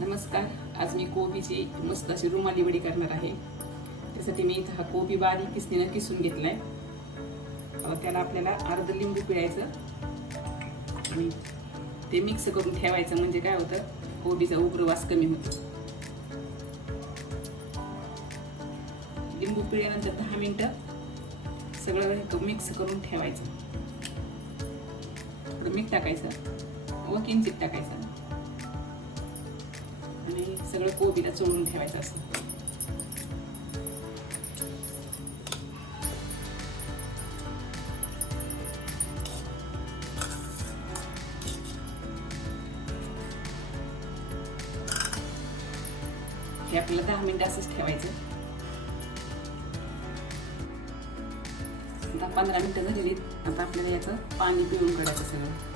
नमस्कार. आज मी कोबीची मस्त अशी रुमाली वडी करणार आहे. त्यासाठी मी इथं हा कोबी बारीक किसणीनं किसून घेतला आहे त्याला आपल्याला अर्ध लिंबू पिळायचं. आणि ते मिक्स करून ठेवायचं. म्हणजे काय होतं? कोबीचा उग्रवास कमी होतो. लिंबू पिळल्यानंतर दहा मिनटं सगळं मिक्स करून ठेवायचं. थोडं मीठ टाकायचं. व किंचित टाकायचं. सगळं कोबीला चोळून ठेवायचं असं हे आपल्याला दहा मिनिटं असंच ठेवायचं आता पंधरा मिनिटं झालेली आता आपल्याला याचं पाणी पिळून काढायचं सगळं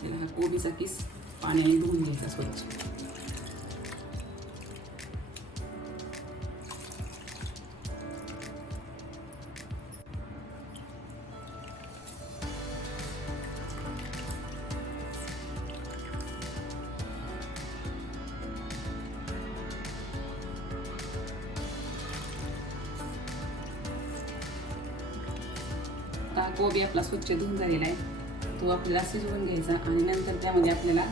टाकलेला आपल्याला हा कोबीचा किस पाण्याने धुवून घ्यायचा स्वच्छ. कोबी आपला स्वच्छ धुवून झालेला आहे. तो आपल्याला शिजवून घ्यायचा आणि नंतर त्यामध्ये आपल्याला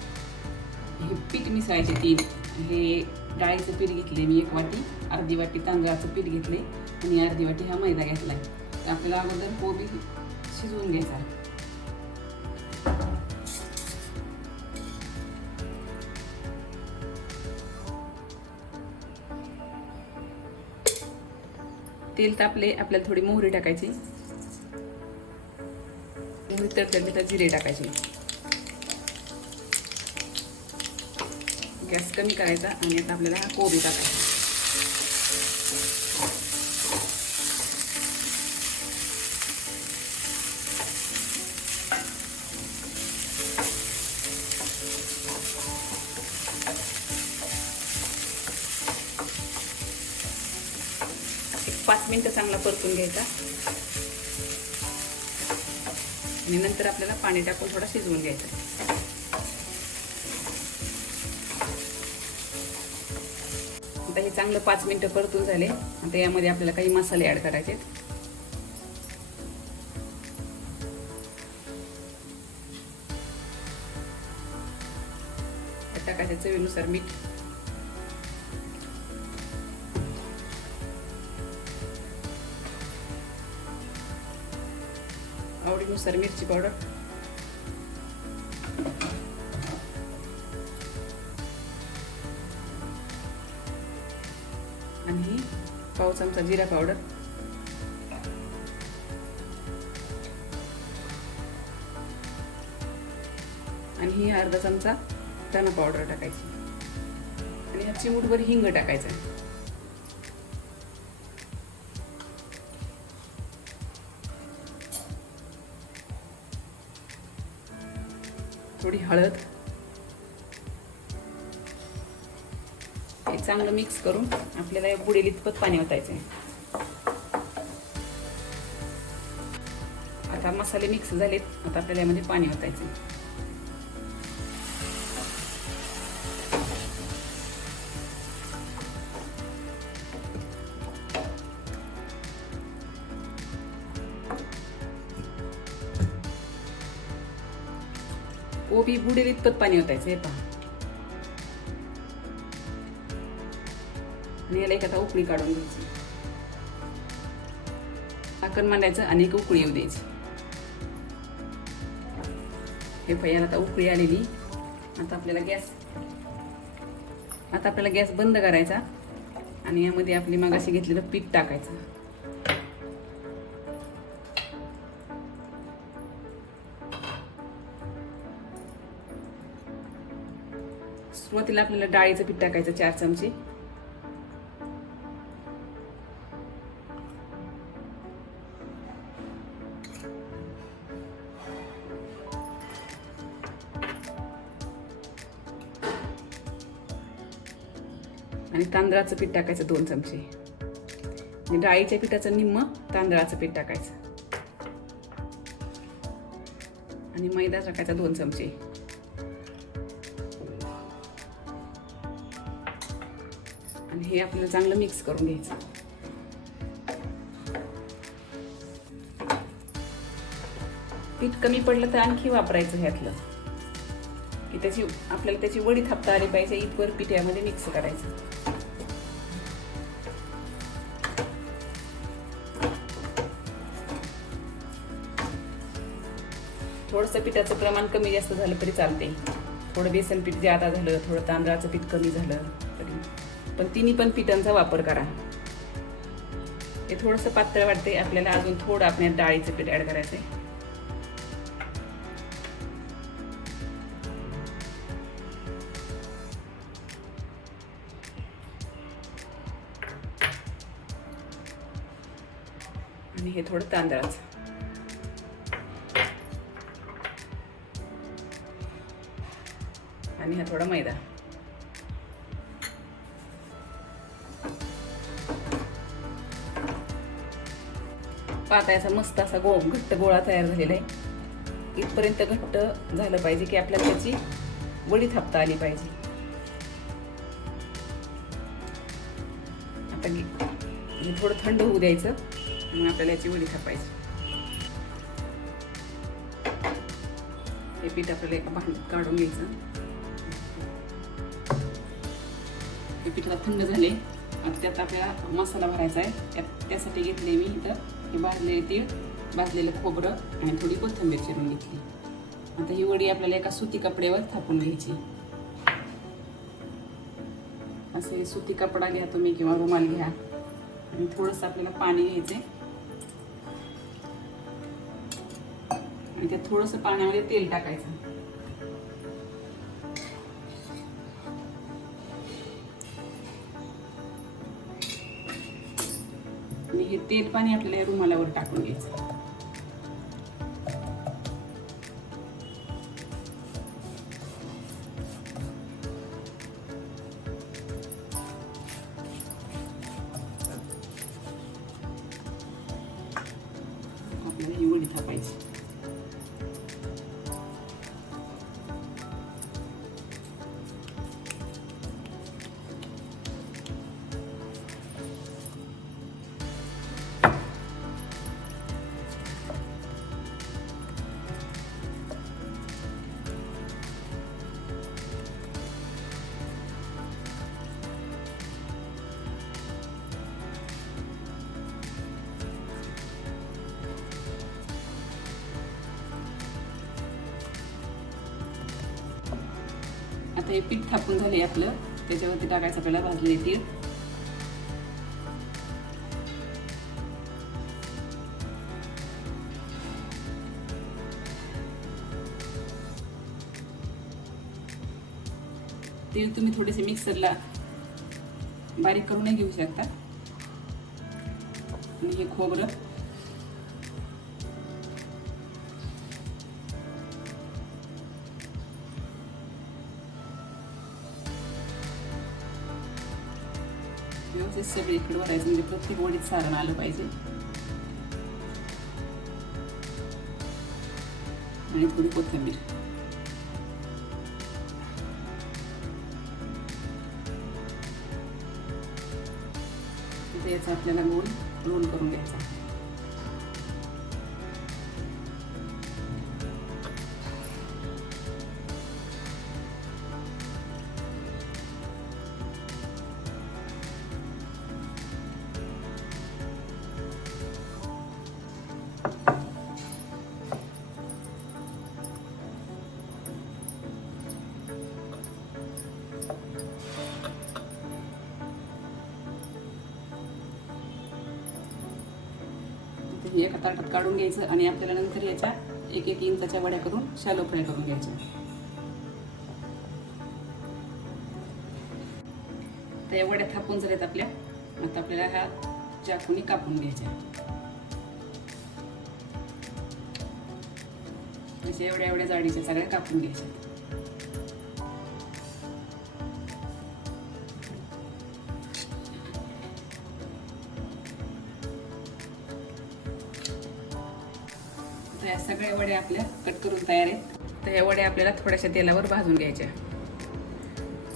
हे पीठ मिसळायचे तीन. हे डाळीचं पीठ घेतले मी एक वाटी अर्धी वाटी तांदळाचं पीठ घेतले आणि अर्धी वाटी हा मैदा घेतला तर आपल्याला अगोदर कोबी शिजवून घ्यायचा. तेल तापले आपल्याला थोडी मोहरी टाकायची. मोहरी तडतडली जिरे टाकायचे. गॅस कमी करायचा आणि आता आपल्याला हा कोबी टाकायचा. एक पाच मिनिटं चांगला परतून घ्यायचा. आणि नंतर आपल्याला पाणी टाकून थोडा शिजवून घ्यायचा. आता हे चांगलं पाच मिनिटं परतून झाले. आता यामध्ये आपल्याला काही मसाले ऍड करायचे टाकायचे चवीनुसार मीठ. आवडीनुसार मिरची पावडर. आणि पाव चमचा जिरा पावडर. आणि ही अर्धा चमचा धना पावडर टाकायची. आणि हा चिमूटभर हिंग आहे. थोडी हळद. हे चांगलं मिक्स करून आपल्याला बुडेल इतपत पाणी ओतायचं आता मसाले मिक्स झालेत आता आपल्याला यामध्ये पाणी ओतायचं बुडेल इतपत पाणी ओतायचं हे पहा. आणि याला एक आता उकळी काढून घ्यायची. झाकण मांडायचं आणि एक उकळी येऊ द्यायची. हे पहा याला आता उकळी आलेली. आता आपल्याला गॅस आता आपल्याला गॅस बंद करायचा आणि यामध्ये आपली मागाशी घेतलेलं पीठ टाकायचं. सुरुवातीला आपल्याला डाळीचं पीठ टाकायचं चार चमचे. आणि तांदळाचं पीठ टाकायचं दोन चमचे. डाळीच्या पिठाचं निम्म तांदळाचं पीठ टाकायचं. आणि मैदा टाकायचा दोन चमचे. हे आपल्याला चांगलं मिक्स करून घ्यायचं. पीठ कमी पडलं तर आणखी वापरायचं ह्यातलं. की त्याची आपल्याला त्याची वडी थापता आली पाहिजे इतवर पीठ यामध्ये मिक्स करायचं. थोडंसं पिठाचं प्रमाण कमी जास्त झालं तरी चालते थोडं बेसन पीठ जादा झालं थोडं तांदळाचं पीठ कमी झालं तर पण तिन्ही पण पिठांचा वापर करा. हे थोडंसं पातळ वाटते आपल्याला अजून थोडं आपल्या डाळीचं पीठ ॲड करायचं आहे आणि हे थोडं तांदळाचं. आणि हा थोडा मैदा. पातायचा मस्त असा गो घट्ट गोळा तयार झालेला आहे. इथपर्यंत घट्ट झालं पाहिजे की आपल्याला त्याची वडी थापता आली पाहिजे. आता हे म्हणजे थोडं थंड होऊ द्यायचं मग आपल्याला याची वडी थापायची. हे पीठ आपल्याला एका भांड्यात काढून घ्यायचं. हे पीठ थंड झाले त्यात आपल्याला मसाला भरायचा आहे. त्यात त्यासाठी घेतले मी इथं हे भाजलेले तीळ भाजलेलं खोबरं आणि थोडी कोथिंबीर चिरून घेतली. आता ही वडी आपल्याला एका सुती कपड्यावर थापून घ्यायची. असे सुती कपडा घ्या तुम्ही किंवा रुमाल घ्या. आणि थोडंसं आपल्याला पाणी घ्यायचे आणि त्यात थोडंसं पाण्यामध्ये तेल टाकायचं. तेल पाणी आपल्याला रुमालावर टाकून घ्यायचं. आपल्याला ही वडी थापायची. आता हे पीठ थापून झाले आपलं. त्याच्यावरती टाकायचं आपल्याला भाजलेले तीळ. तीळ तुम्ही थोडेसे मिक्सरला बारीक करूनही घेऊ शकता. आणि हे खोबरं. ते सगळीकडे भरायचं म्हणजे प्रत्येक वडीत सारण आलं पाहिजे. आणि थोडी कोथिंबीर. याचा आपल्याला गोल रोल करून घ्यायचा. एका ताटात काढून घ्यायचं आणि आपल्याला नंतर याच्या एक एक इंचाच्या वड्या करून शालो फ्राय करून घ्यायच्या तर या वड्या थापून झाल्यात आपल्या. आता आपल्याला ह्या चाकूनी कापून घ्यायच्या एवढ्या एवढ्या जाडीच्या सगळ्या कापून घ्यायच्या. या सगळ्या वड्या आपल्या कट करून तयार आहेत. तर या वड्या आपल्याला थोड्याशा तेलावर भाजून घ्यायच्या.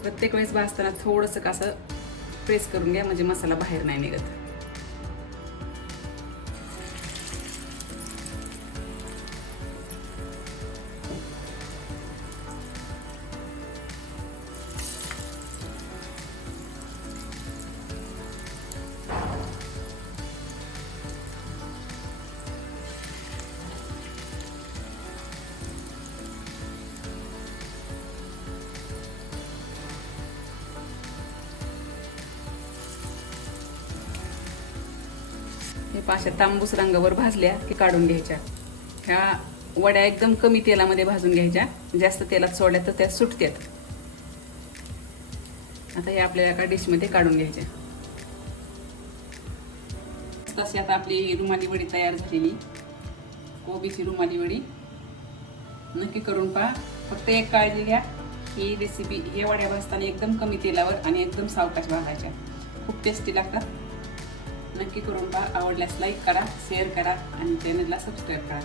प्रत्येक वेळेस भाजताना थोडंसं कसं प्रेस करून घ्या म्हणजे मसाला बाहेर नाही निघत. हे पाशा तांबूस रंगावर भाजल्या की काढून घ्यायच्या. ह्या वड्या एकदम कमी तेलामध्ये भाजून घ्यायच्या. जास्त तेलात सोडल्या तर त्या सुटतात आता हे आपल्याला एका डिशमध्ये काढून घ्यायच्या तशी आता आपली रुमाली वडी तयार झालेली. कोबीची रुमाली वडी. नक्की करून पहा. फक्त एक काळजी घ्या. ही रेसिपी हे वड्या भाजताना एकदम कमी तेलावर आणि एकदम सावकाश भाजायच्या. खूप टेस्टी लागतात. नक्की करून पहा. आवडल्यास लाईक करा शेअर करा आणि चॅनलला सबस्क्राईब करा.